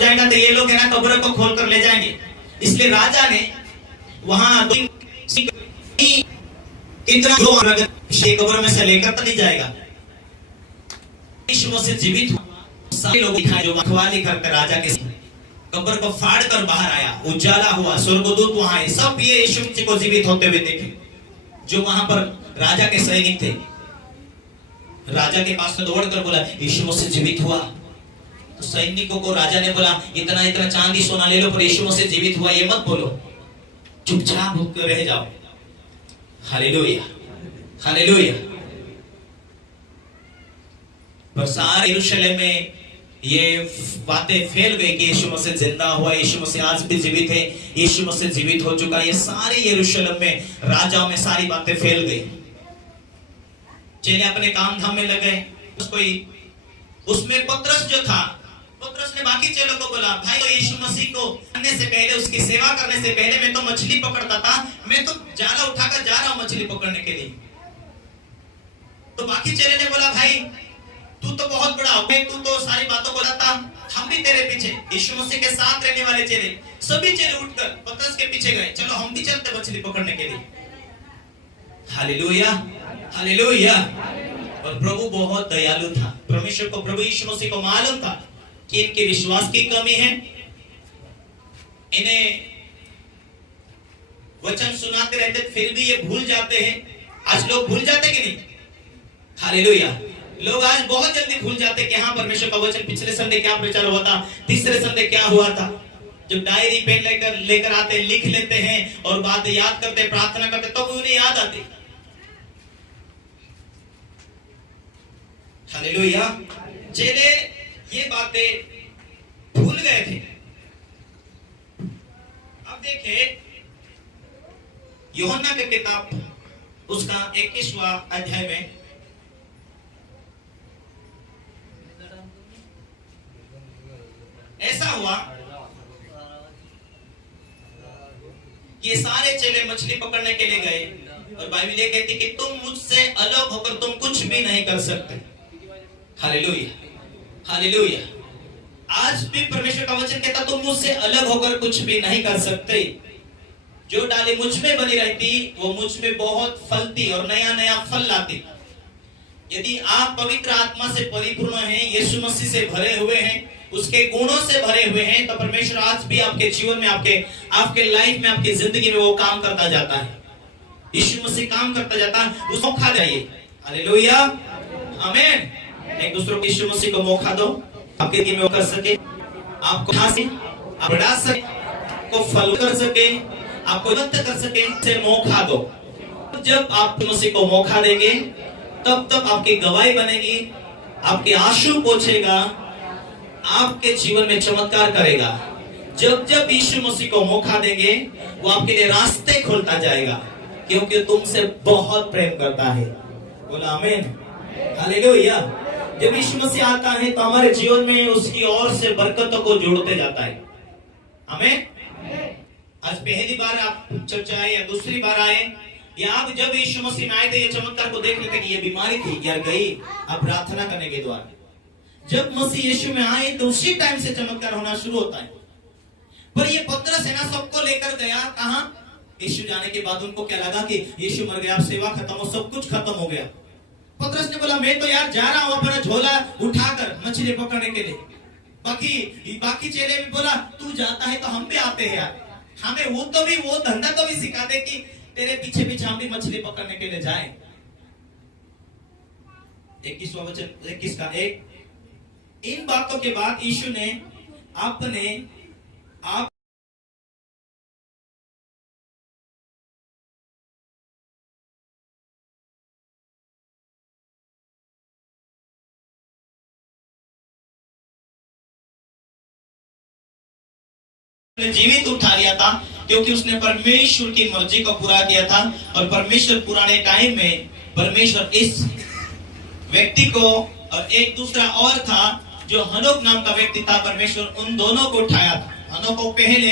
जाएगा तो ये लोग है ना कब्र को खोल कर ले जाएंगे। इसलिए राजा ने वहां कितना कब्र में से लेकर तो नहीं जाएगा। यीशु मसीह जीवित सारे लोग दिखाए जो रखवाली करके राजा के कब्र को फाड़ कर बाहर आया, उजाला हुआ, स्वर्गदूत वहां आए, सब ये यीशु मसीह को जीवित होते हुए देखे। जो वहां पर राजा के सैनिक थे, राजा के पास में दौड़कर बोला यीशु मसीह जीवित हुआ। तो सैनिकों को राजा ने बोला इतना इतना चांदी सोना ले लो पर यीशु मसीह जीवित हुआ ये मत बोलो, चुपचाप होकर रह जाओ। Hallelujah, hallelujah. पर सारे यरूशलेम में ये बातें फैल गई कि यीशु मसीह जिंदा हुआ, यीशु मसीह आज भी जीवित है, यीशु मसीह जीवित हो चुका। ये सारे यरूशलेम में राजाओं में सारी बातें फैल गई। चेले अपने काम धाम में लगे। उसमें पतरस जो था, पतरस ने बाकी चेलों को बोला भाई तो यीशु मसीह को आने से पहले, उसकी सेवा करने से पहले मैं तो मछली पकड़ता था, मैं तो जाला उठाकर जा रहा हूं मछली पकड़ने के लिए। तो बाकी चेले ने बोला भाई तू तो बहुत बड़ा हो गया, तू तो सारी बातों को जानता, हम भी तेरे पीछे। यीशु मसीह के साथ रहने वाले चेले, सभी चेले उठकर पतरस के पीछे गए, चलो हम भी चलते मछली पकड़ने के लिए। Hallelujah, hallelujah. और प्रभु बहुत दयालु था। परमेश्वर को, प्रभु यीशु मसीह को मालूम था कि इनके विश्वास की कमी है, इन्हें वचन सुनाते रहते फिर भी ये भूल जाते हैं। आज लोग भूल जाते कि नहीं? हालेलुया। लोग आज बहुत जल्दी भूल जाते कि हाँ परमेश्वर का वचन पिछले संडे क्या प्रचार हुआ था, तीसरे संडे क्या हुआ था। जब डायरी पेन लेकर आते, लिख लेते हैं और बातें याद करते, प्रार्थना करते, तो उन्हें याद आती। हालेलुया। चेले ये बातें भूल गए थे। अब देखिए यूहन्ना की किताब उसका 21वां अध्याय में ऐसा हुआ ये सारे चेले मछली पकड़ने के लिए गए और बाइबल ये कहती कि तुम मुझसे अलग होकर तुम कुछ भी नहीं कर सकते। Hallelujah, hallelujah. आज भी परमेश्वर का वचन कहता तुम मुझसे अलग होकर कुछ भी नहीं कर सकते। जो डाली मुझ में बनी रहती वो मुझ में बहुत फलती और नया नया फल लाती। यदि आप पवित्र आत्मा से परिपूर्ण हैं, यीशु मसीह से भरे हुए हैं, उसके गुणों से भरे हुए हैं, तो परमेश्वर आज भी आपके जीवन में, आपके लाइफ में, आपकी जिंदगी में वो काम करता जाता है। यीशु मसीह काम करता जाता है, उसको खा जाइए। हालेलुया, आमीन। एक दूसरे को यीशु मसीह को मौका दो, आपके जिंदगी में वो कर सके, आपको खा सके, आप बढ़ा सके, आपको फल कर सके, आपको मदद कर सके, से मौका दो। जब आप मसीह को मौका देंगे तब तक आपकी गवाही बनेगी, आपके आंसू पोंछेगा, आपके जीवन में चमत्कार करेगा। जब जब यीशु मसीह को मौका देंगे वो आपके लिए रास्ते खोलता जाएगा, क्योंकि तुमसे बहुत प्रेम करता है। बोला आमीन, हालेलुया। जब यीशु मसीह आता है तो हमारे जीवन में उसकी ओर से बरकतों को जोड़ते जाता है। आमीन। आज पहली बार आप चर्च आए या दूसरी बार आए या आप जब यीशु मसीह में आए थे, ये चमत्कार को देख लेते कि ये बीमारी थी यार गई, आप प्रार्थना करने के द्वारा जब मसीह यीशु में आए तो उसी टाइम से चमत्कार होना शुरू होता है। पर ये पतरस है ना सबको लेकर गया कहां? यीशु जाने के बाद उनको क्या लगा कि यीशु मर गया, सेवा खत्म हो, सब कुछ खत्म हो गया। पतरस ने बोला मैं तो यार जा रहा हूं अपना झोला उठाकर मछली पकड़ने के लिए। बाकी चेले भी बोला तू जाता है तो हम भी आते हैं यार, हमें वो धंधा तो भी सिखा दे कि तेरे पीछे पीछे हम भी मछली पकड़ने के लिए जाए। 21वां वचन 21 का 1। इन बातों के बाद यीशु ने अपने आप जीवित उठा लिया था, क्योंकि उसने परमेश्वर की मर्जी को पूरा किया था। और परमेश्वर पुराने टाइम में परमेश्वर इस व्यक्ति को और एक दूसरा और था जो हनोक नाम का व्यक्ति था, परमेश्वर उन दोनों को उठाया था। हनोक को पहले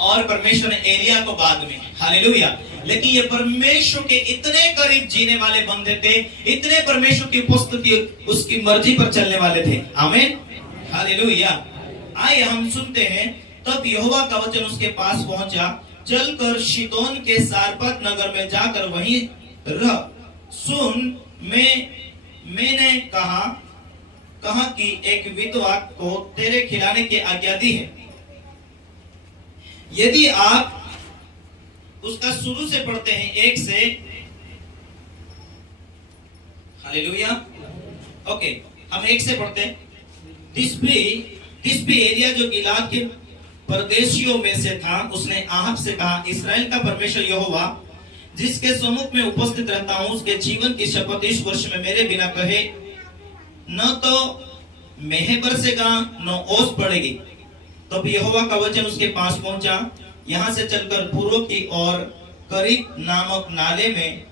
और परमेश्वर ने एलिया को बाद में। हालेलुया। लेकिन ये परमेश्वर के इतने करीब जीने वाले बंदे थे, इतने परमेश्वर की उपस्थिति, उसकी मर्जी पर चलने वाले थे। आमीन, हालेलुया। आइए हम सुनते हैं। तब यहोवा का वचन उसके पास पहुंचा, चलकर शिदोन के सारपत नगर में जाकर वहीं रह। सुन, मैंने कहा कि एक विधवा को तेरे खिलाने की आज्ञा दी है। यदि आप उसका शुरू से पढ़ते हैं 1 से, हालेलुया, ओके, हम 1 से पढ़ते हैं। दिस भी एरिया जो गिलाद के परदेशियों में से था, उसने आहब से कहा, इस्राएल का परमेश्वर यहोवा जिसके सम्मुख में उपस्थित रहता हूं, उसके जीवन की शपथ इस वर्ष में मेरे बिना कहे न तो मेह बरसेगा न ओस पड़ेगी। तब यहोवा का वचन उसके पास पहुंचा, यहां से चलकर पूर्व की ओर करीब नामक नाले में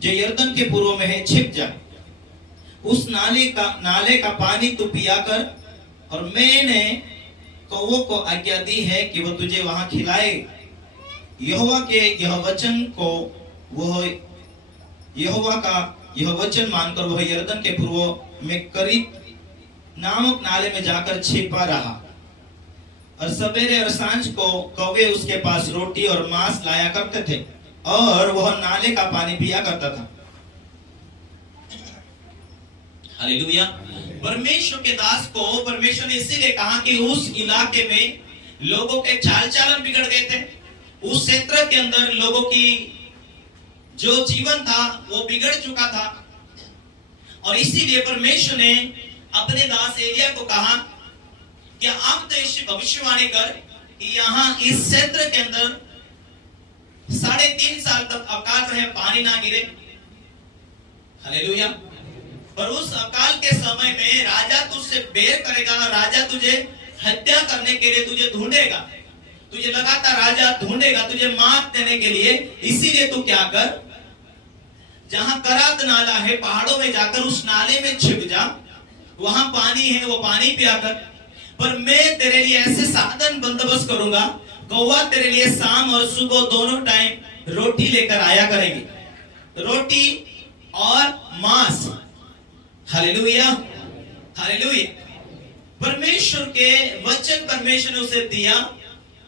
जो यरदन के पूर्व में है छिप जा। उस नाले का पानी तू पिया कर, और मैंने कौवों को आज्ञा दी है कि वह तुझे वहां खिलाए। यहोवा के यह वचन को यहोवा का यह वचन मानकर वह यरदन के पूर्व में करीब नामक नाले में जाकर छिपा रहा। और सवेरे और सांझ को कौवे उसके पास रोटी और मांस लाया करते थे, और वह नाले का पानी पिया करता था। हालेलुया। परमेश्वर के दास को परमेश्वर ने इसीलिए कहा कि उस इलाके में लोगों के चाल चलन बिगड़ गए थे। उस क्षेत्र के अंदर लोगों की जो जीवन था वो बिगड़ चुका था, और इसीलिए परमेश्वर ने अपने दास एलिया को कहा कि आप तो इस भविष्यवाणी कर कि यहाँ इस क्षेत्र के अंदर 3.5 साल तक अकाल रहे, पानी ना गिरे। हालेलुया। पर उस अकाल के समय में राजा तुझसे बैर करेगा, राजा तुझे हत्या करने के लिए तुझे ढूंढेगा, तुझे लगातार राजा ढूंढेगा तुझे मात देने के लिए। इसीलिए तू क्या कर, जहां करात नाला है पहाड़ों में जाकर उस नाले में छिप जा, वहां पानी है वो पानी पिया कर। पर मैं तेरे लिए ऐसे साधन बंदोबस्त करूंगा, कौवा तेरे लिए शाम और सुबह दोनों टाइम रोटी लेकर आया करेंगे, रोटी और मांस। Hallelujah, hallelujah. परमेश्वर के वचन परमेश्वर ने उसे दिया,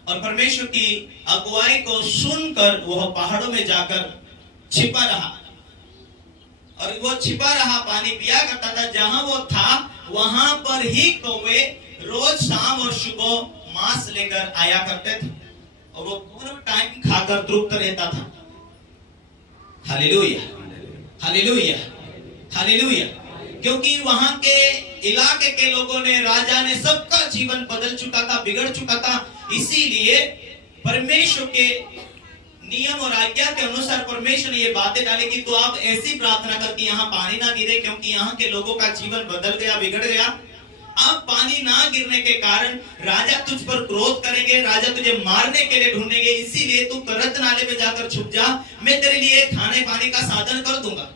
और परमेश्वर की अगुवाई को सुनकर वह पहाड़ों में जाकर छिपा रहा, और वो छिपा रहा, पानी पिया करता था। जहां वो था वहां पर ही कौवे रोज शाम और सुबह मांस लेकर आया करते थे, और वो दोनों टाइम खाकर तृप्त रहता था। Hallelujah, hallelujah, hallelujah. क्योंकि वहां के इलाके के लोगों ने, राजा ने, सबका जीवन बदल चुका था, बिगड़ चुका था। इसीलिए परमेश्वर के नियम और आज्ञा के अनुसार परमेश्वर ने ये बातें डाली कि तो आप ऐसी प्रार्थना कर कि यहाँ पानी ना गिरे, क्योंकि यहाँ के लोगों का जीवन बदल गया, बिगड़ गया। अब पानी ना गिरने के कारण राजा तुझ पर क्रोध करेंगे, राजा तुझे मारने के लिए ढूंढेंगे। इसीलिए तू करत नाले में जाकर छुप जा, मैं तेरे लिए खाने पानी का साधन कर दूंगा।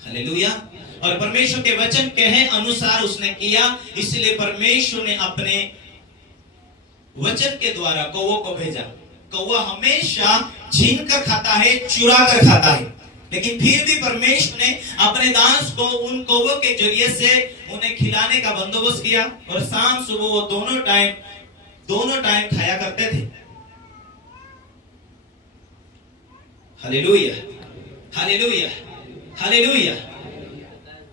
हालेलुया। और परमेश्वर के वचन कहे अनुसार उसने किया। इसलिए परमेश्वर ने अपने वचन के द्वारा कौवों को भेजा। कौवा हमेशा छीन कर खाता है, चुरा कर खाता है, लेकिन फिर भी परमेश्वर ने अपने दास को उन कौवों के जरिए से उन्हें खिलाने का बंदोबस्त किया, और शाम सुबह वो दोनों टाइम खाया करते थे। Hallelujah, hallelujah, hallelujah.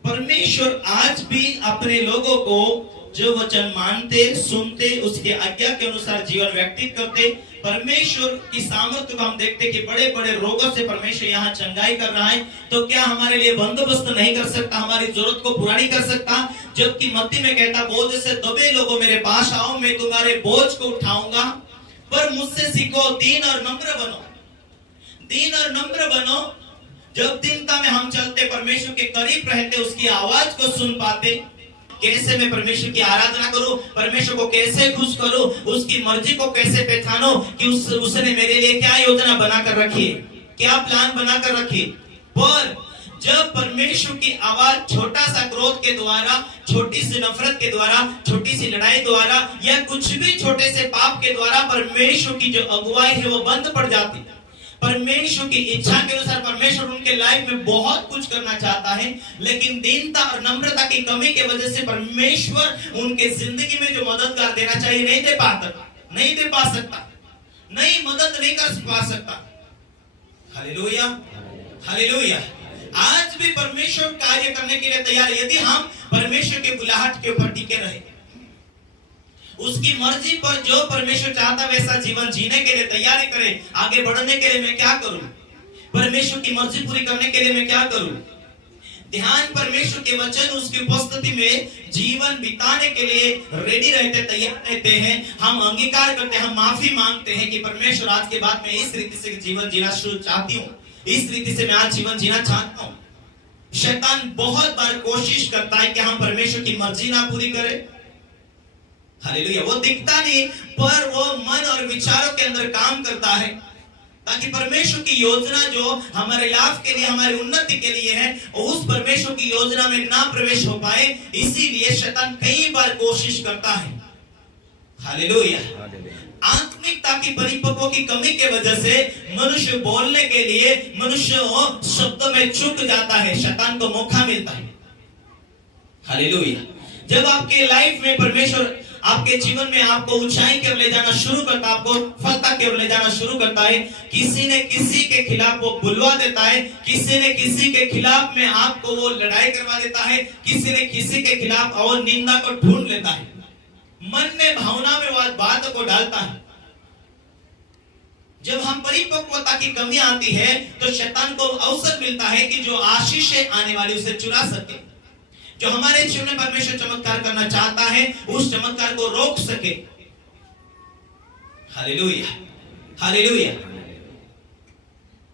परमेश्वर आज भी अपने लोगों को जो वचन मानते, सुनते, उसके आज्ञा के अनुसार जीवन व्यतीत करते, परमेश्वर की सामर्थ्य को हम देखते कि बड़े बड़े रोगों से परमेश्वर यहाँ चंगाई कर रहा है। तो क्या हमारे लिए बंदोबस्त नहीं कर सकता, हमारी जरूरत को पूरा नहीं कर सकता? जबकि मत्ती में कहता, बोझ से दबे लोगों मेरे पास आओ, मैं तुम्हारे बोझ को उठाऊंगा। पर मुझसे सीखो, दीन और नम्र बनो, दीन और नम्र बनो। जब दीनता में हम चलते, परमेश्वर के करीब रहते, उसकी आवाज को सुन पाते। कैसे मैं परमेश्वर की आराधना करूं, परमेश्वर को कैसे खुश करूं, उसकी मर्जी को कैसे पहचानो कि उसने मेरे लिए क्या योजना बनाकर रखी है, क्या प्लान बनाकर रखी। पर जब परमेश्वर की आवाज छोटा सा क्रोध के द्वारा, छोटी सी नफरत के द्वारा, छोटी सी लड़ाई द्वारा, या कुछ भी छोटे से पाप के द्वारा परमेश्वर की जो अगुवाई है वो बंद पड़ जाती, परमेश्वर की इच्छा के अनुसार परमेश्वर उनके लाइफ में बहुत कुछ करना चाहता है, लेकिन दीनता और नम्रता की कमी की वजह से परमेश्वर उनके जिंदगी में जो मददगार देना चाहिए नहीं दे पा सकता, नहीं मदद नहीं कर पा सकता। Hallelujah, hallelujah. आज भी परमेश्वर कार्य करने के लिए तैयार, यदि हम परमेश्वर के बुलाहट के ऊपर टिके रहे, उसकी मर्जी पर जो परमेश्वर चाहता वैसा जीवन जीने के लिए तैयारी करें। आगे बढ़ने के लिए मैं क्या करूं, परमेश्वर की मर्जी पूरी करने के लिए मैं क्या करूं, ध्यान परमेश्वर के वचन, उसकी उपस्थिति में जीवन बिताने के लिए रेडी रहते, तैयार रहते हैं। हम अंगीकार करते हैं, हम माफी मांगते हैं कि परमेश्वर आज के बाद मैं इस रीति से जीवन जीना शुरू चाहती हूँ, इस रीति से मैं आज जीवन जीना चाहता हूँ। शैतान बहुत बार कोशिश करता है कि हम परमेश्वर की मर्जी ना पूरी करें। हालेलुया। वो दिखता नहीं, पर वो मन और विचारों के अंदर काम करता है, ताकि परमेश्वर की योजना जो हमारे लाभ के लिए, हमारी उन्नति के लिए है, उस परमेश्वर की योजना में ना प्रवेश हो पाए। इसीलिए शैतान कई बार कोशिश करता है। हालेलुया। आत्मिकता की परिपक्व की कमी के वजह से मनुष्य बोलने के लिए, मनुष्य शब्दों में चूक जाता है, शैतान को मौका मिलता है। हालेलुया। जब आपके लाइफ में परमेश्वर आपके जीवन में आपको ऊंचाई की ओर ले जाना शुरू करता है, आपको सफलता की ओर ले जाना शुरू करता है, किसी ने किसी के खिलाफ वो बुलवा देता है, किसी ने किसी के खिलाफ में आपको वो लड़ाई करवा देता है, किसी ने किसी के खिलाफ और निंदा को ढूंढ लेता है, मन में भावना में वो बात को डालता है। जब हम परिपक्वता की कमी आती है तो शैतान को अवसर मिलता है कि जो आशीष आने वाली उसे चुरा सके, जो हमारे जीवन में परमेश्वर चमत्कार करना चाहता है उस चमत्कार को रोक सके। Hallelujah, hallelujah.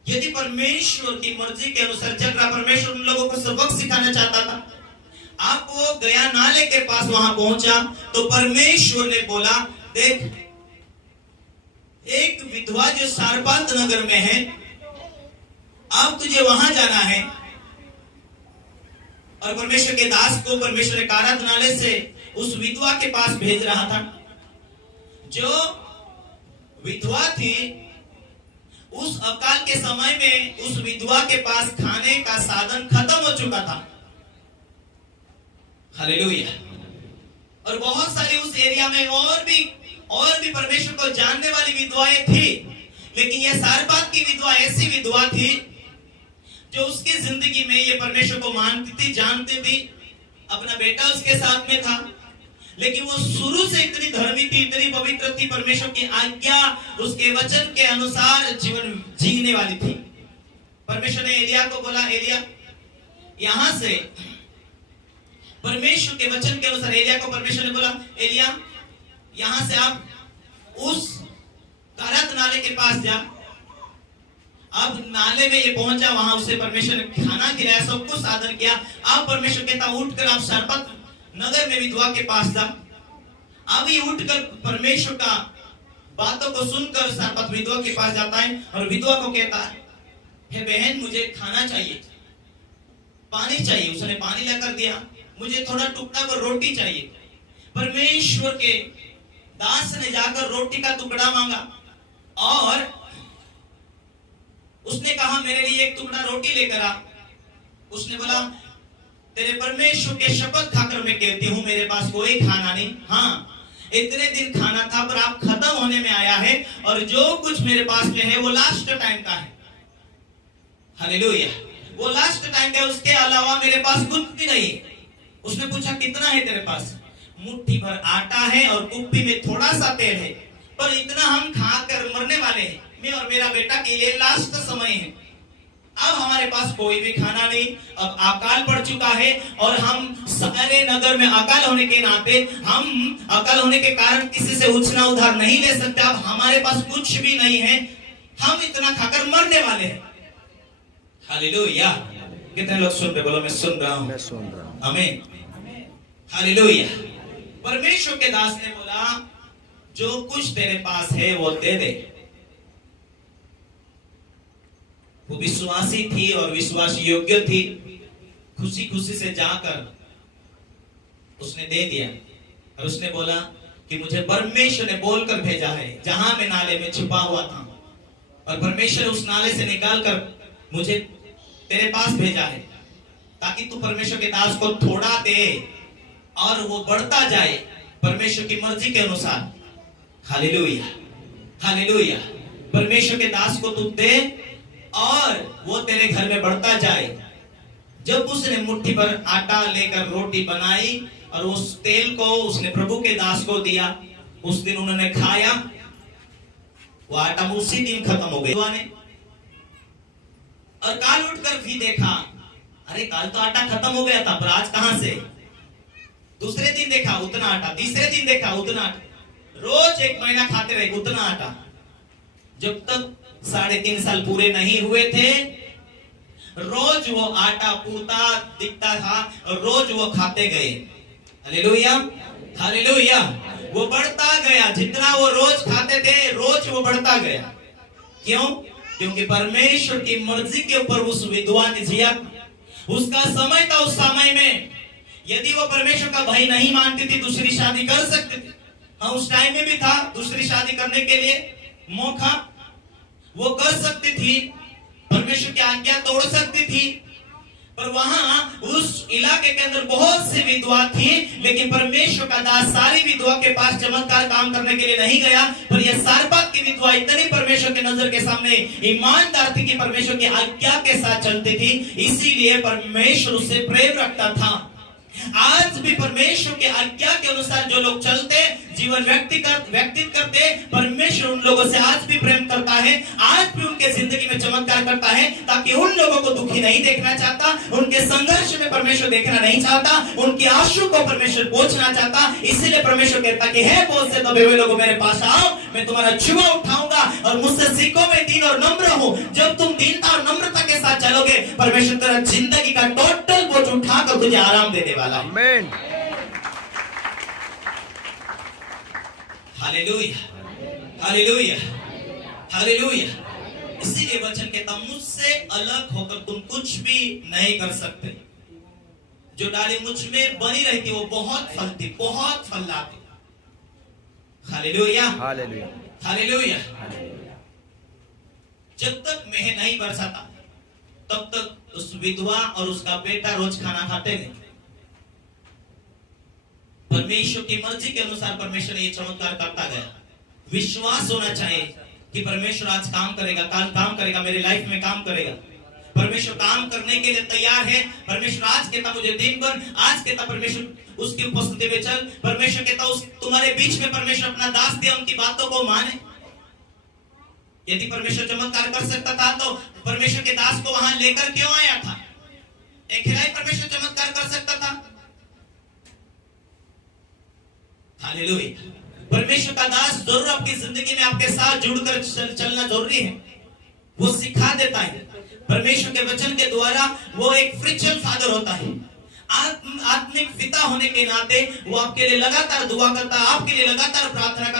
यदि परमेश्वर की मर्जी के अनुसार चल रहा, परमेश्वर उन लोगों को सबक सिखाना चाहता था। आप वो गया नाले के पास वहां पहुंचा तो परमेश्वर ने बोला, देख एक विधवा जो सारपात नगर में है, अब तुझे वहां जाना है। और परमेश्वर के दास को परमेश्वर एक आराधनालय से उस विधवा के पास भेज रहा था। जो विधवा थी, उस अकाल के समय में उस विधवा के पास खाने का साधन खत्म हो चुका था। हालेलुया। और बहुत सारी उस एरिया में और भी परमेश्वर को जानने वाली विधवाएं थी, लेकिन यह सारपात की विधवा ऐसी विधवा थी जो उसकी जिंदगी में ये परमेश्वर को मानती थी, जानती थी, अपना बेटा उसके साथ में था, लेकिन वो शुरू से इतनी धर्मी थी, इतनी पवित्र थी, परमेश्वर की आज्ञा, उसके वचन के अनुसार जीवन जीने वाली थी। परमेश्वर ने एलिया को बोला, एलिया यहां से, परमेश्वर के वचन के अनुसार एलिया को परमेश्वर ने बोला, एलिया यहां से आप उस गारत नाले के पास जा। अब नाले में ये पहुंचा, वहां उसे परमेश्वर ने खाना खिलाया, सब कुछ साधन किया। अब परमेश्वर कहता उठकर आप सारपात नगर में विधवा के पास जा। अभी उठकर परमेश्वर का बातों को सुनकर सारपात विधवा के पास जाता है और विधवा को कहता है, हे बहन मुझे खाना चाहिए, पानी चाहिए। उसने पानी लेकर दिया, मुझे थोड़ा टुकड़ा पर रोटी चाहिए। परमेश्वर के दास ने जाकर रोटी का टुकड़ा मांगा और उसने कहा मेरे लिए एक टुकड़ा रोटी लेकर आ। उसने बोला, तेरे परमेश्वर के शपथ खाकर मैं कहती हूँ मेरे पास कोई खाना नहीं, हाँ इतने दिन खाना था पर आप खत्म होने में आया है, और जो कुछ मेरे पास में है वो लास्ट टाइम का है। हालेलुया। वो लास्ट टाइम का है, उसके अलावा मेरे पास कुछ भी नहीं। उसने पूछा कितना है तेरे पास? मुट्ठी भर आटा है और कुप्पी में थोड़ा सा तेल है, पर इतना हम खाकर मरने वाले हैं, मैं और मेरा बेटा के लिए लास्ट समय है। अब हमारे पास कोई भी खाना नहीं, अब अकाल पड़ चुका है और हम सारे नगर में अकाल होने के नाते, हम अकाल होने के कारण किसी से उछना उधार नहीं ले सकते। अब हमारे पास कुछ भी नहीं है, हम इतना खाकर मरने वाले हैं। हालेलुया। कितने लोग सुन रहे? बोलो मैं सुन रहा हूँ, मैं सुन रहा हूँ। आमीन। हालेलुया। परमेश्वर के दास ने बोला, जो कुछ तेरे पास है वो दे दे। वो विश्वासी थी और विश्वास योग्य थी। खुशी खुशी से जाकर उसने दे दिया और उसने बोला कि मुझे परमेश्वर ने बोलकर भेजा है, जहां मैं नाले में छुपा हुआ था और परमेश्वर उस नाले से निकाल कर मुझे तेरे पास भेजा है ताकि तू परमेश्वर के दास को थोड़ा दे और वो बढ़ता जाए परमेश्वर की मर्जी के अनुसार। Hallelujah, hallelujah. परमेश्वर के दास को तू दे और वो तेरे घर में बढ़ता जाए। जब उसने मुट्ठी भर आटा लेकर रोटी बनाई और उस तेल को उसने प्रभु के दास को दिया, उस दिन उन्होंने खाया, वो आटा उसी दिन खत्म हो गया। और काल उठकर भी देखा, अरे काल तो आटा खत्म हो गया था, पर आज कहां से? दूसरे दिन देखा उतना आटा, तीसरे दिन देखा उतना आटा, रोज 1 महीना खाते रहे उतना आटा। जब तक 3.5 साल पूरे नहीं हुए थे, रोज वो आटा पूता दिखता था और रोज वो खाते गए। Hallelujah, hallelujah. वो बढ़ता गया, जितना वो रोज खाते थे रोज वो बढ़ता गया। क्यों? क्योंकि परमेश्वर की मर्जी के ऊपर उस विधवा ने जिया। उसका समय था, उस समय में यदि वो परमेश्वर का भय नहीं मानती थी दूसरी शादी कर सकती थी। हाँ, उस टाइम में भी था दूसरी शादी करने के लिए मौका, वो कर सकती थी, परमेश्वर की आज्ञा तोड़ सकती थी। पर वहां उस इलाके के अंदर बहुत सी विधवा थी, लेकिन परमेश्वर का दास सारी विधवा के पास चमत्कार काम करने के लिए नहीं गया। पर यह सारपात की विधवा इतनी परमेश्वर के नजर के सामने ईमानदार थी कि परमेश्वर की आज्ञा के साथ चलती थी, इसीलिए परमेश्वर उससे प्रेम रखता था। आज भी परमेश्वर के आज्ञा के अनुसार जो लोग चलते, जीवन व्यतीत करते, परमेश्वर उन लोगों से आज भी प्रेम करता है, आज भी उनके जिंदगी में चमत्कार करता है, ताकि उन लोगों को दुखी नहीं देखना चाहता, उनके संघर्ष में परमेश्वर देखना नहीं चाहता, उनके आंसू को परमेश्वर पोंछना चाहता। इसीलिए परमेश्वर कहता कि हे बोल से दबे हुए लोगों मेरे पास आओ, मैं तुम्हारा जुआ उठाऊंगा और मुझसे सीखो, मैं दीन और नम्र हूं। जब तुम दीनता और नम्रता के साथ चलोगे, परमेश्वर तेरा जिंदगी का टोटल बोझ उठाकर तुझे आराम देने वाला है। आमीन। Hallelujah, hallelujah, hallelujah. इसीलिए वचन कहता मुझसे अलग होकर तुम कुछ भी नहीं कर सकते। जो डाली मुझ में बनी रहती वो बहुत फलती, बहुत फल लाती। Hallelujah, hallelujah, hallelujah. जब तक मेह नहीं बरसाता तब तक उस विधवा और उसका बेटा रोज खाना खाते नहीं। परमेश्वर की मर्जी के अनुसार परमेश्वर ने ये चमत्कार करता गया। विश्वास होना चाहिए कि परमेश्वर आज काम करेगा, कल काम करेगा, मेरे लाइफ में काम करेगा। परमेश्वर काम करने के लिए तैयार है। परमेश्वर आज कहता मुझे दिन भर, आज कहता परमेश्वर उसकी उपस्थिति में चल। परमेश्वर कहता उस तुम्हारे बीच में परमेश्वर अपना दास दे, उनकी बातों को माने। यदि परमेश्वर चमत्कार कर सकता था तो परमेश्वर के दास को वहां लेकर क्यों आया था? अकेला ही परमेश्वर चमत्कार कर सकता था। हालेलुया। परमेश्वर का दास जरूर आपकी जिंदगी में आपके साथ जुड़कर चलना जरूरी है। वो सिखा देता है। परमेश्वर के वचन के द्वारा वो एक स्पिरिचुअल फादर होता है। आत्मिक पिता होने के नाते वो आपके लिए लगातार दुआ करता है, आपके लिए लगातार प्रार्थना करता है।